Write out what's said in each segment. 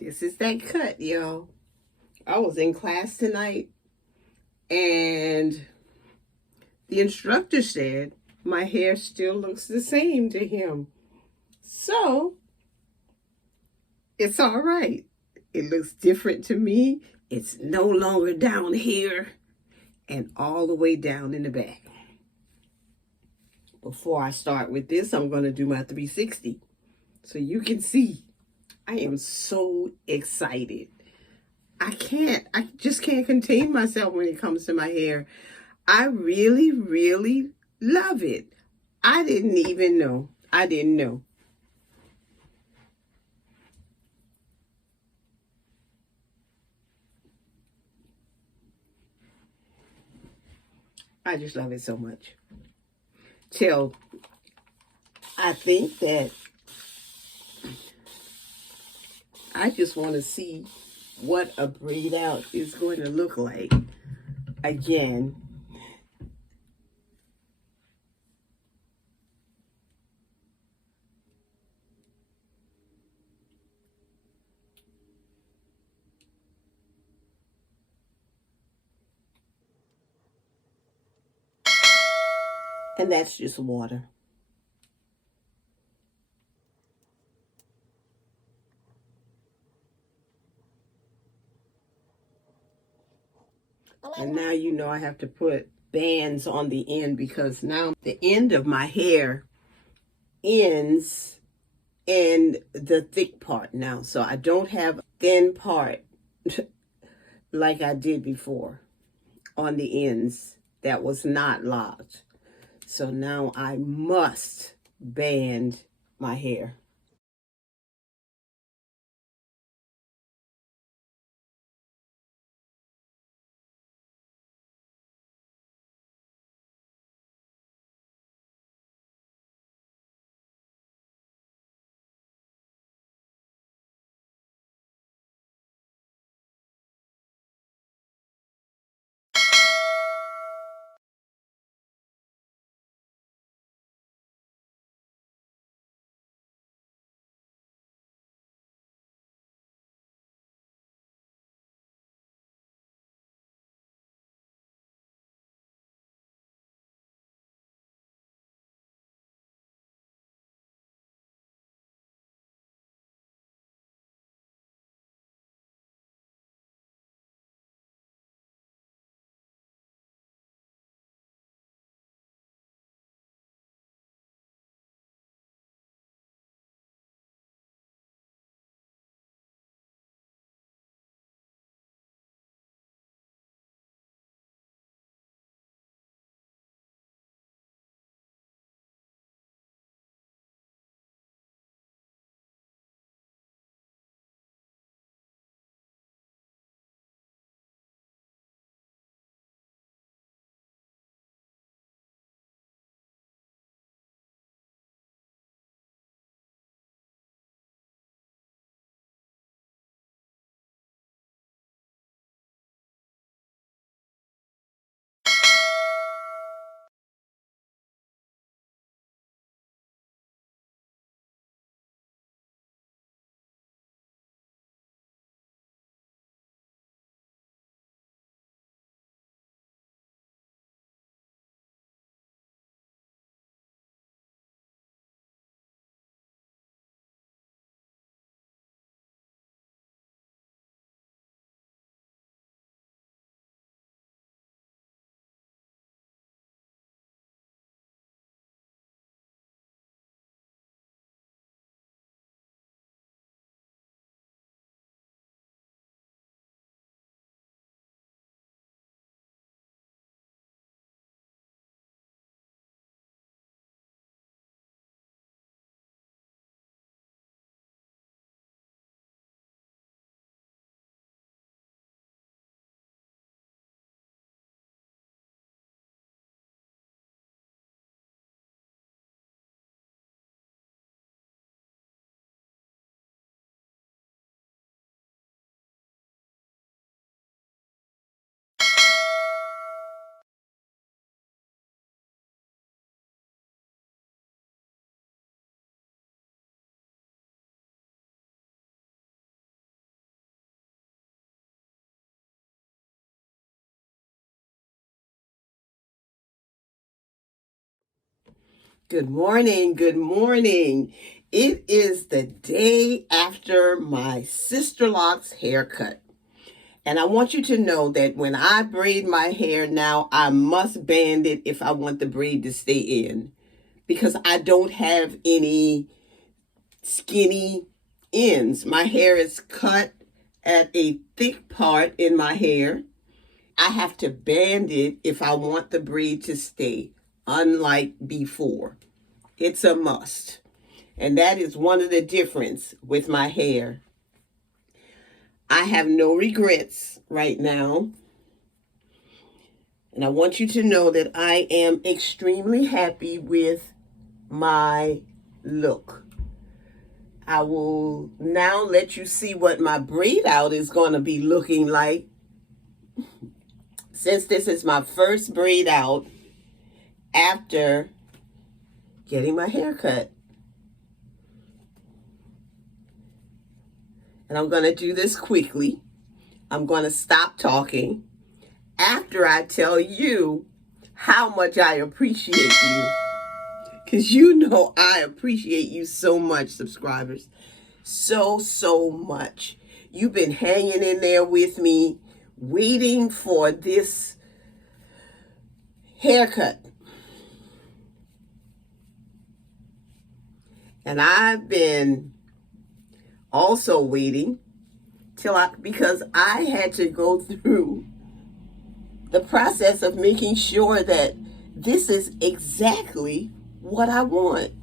This is that cut, y'all. I was in class tonight, and the instructor said my hair still looks the same to him. So, it's all right. It looks different to me. It's no longer down here and all the way down in the back. Before I start with this, I'm going to do my 360. So you can see, I am so excited. I just can't contain myself when it comes to my hair. I really, really love it. I didn't even know. I didn't know. I just love it so much. Till I think that I just want to see what a braid out is going to look like again. And that's just water. And now you know I have to put bands on the end because now the end of my hair ends in the thick part now. So I don't have a thin part like I did before on the ends that was not locked. So now I must band my hair. Good morning. Good morning. It is the day after my Sisterlocks haircut. And I want you to know that when I braid my hair now, I must band it if I want the braid to stay in. Because I don't have any skinny ends. My hair is cut at a thick part in my hair. I have to band it if I want the braid to stay, unlike before. It's a must. And that is one of the difference with my hair. I have no regrets right now. And I want you to know that I am extremely happy with my look. I will now let you see what my braid out is going to be looking like. Since this is my first braid out after getting my hair cut. And I'm going to do this quickly. I'm going to stop talking after I tell you how much I appreciate you. Because you know I appreciate you so much, subscribers. So much. You've been hanging in there with me, waiting for this haircut. And I've been also waiting because I had to go through the process of making sure that this is exactly what I want.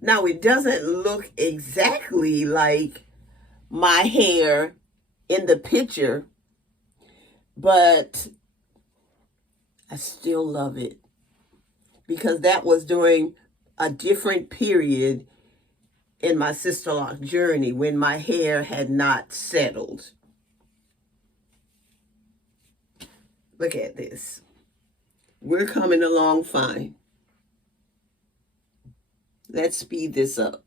Now, it doesn't look exactly like my hair in the picture, but I still love it because that was during a different period in my Sisterlock journey when my hair had not settled. Look at this. We're coming along fine. Let's speed this up.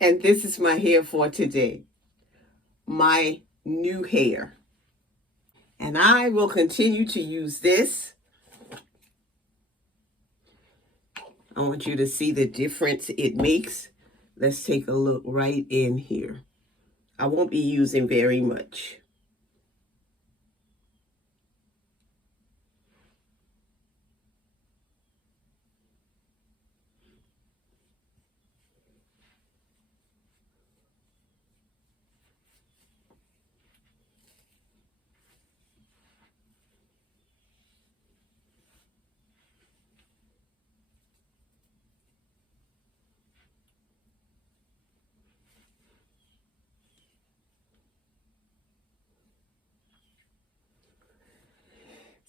And this is my hair for today. My new hair. And I will continue to use this. I want you to see the difference it makes. Let's take a look right in here. I won't be using very much.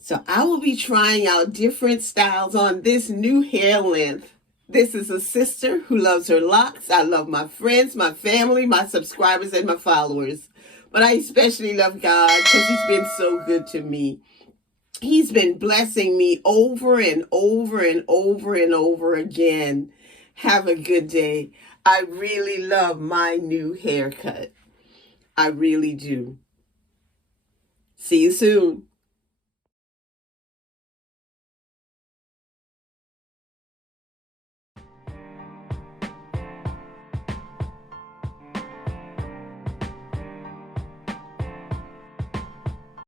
So I will be trying out different styles on this new hair length. This is a sister who loves her locks. I love my friends, my family, my subscribers, and my followers. But I especially love God because he's been so good to me. He's been blessing me over and over and over and over again. Have a good day. I really love my new haircut. I really do. See you soon.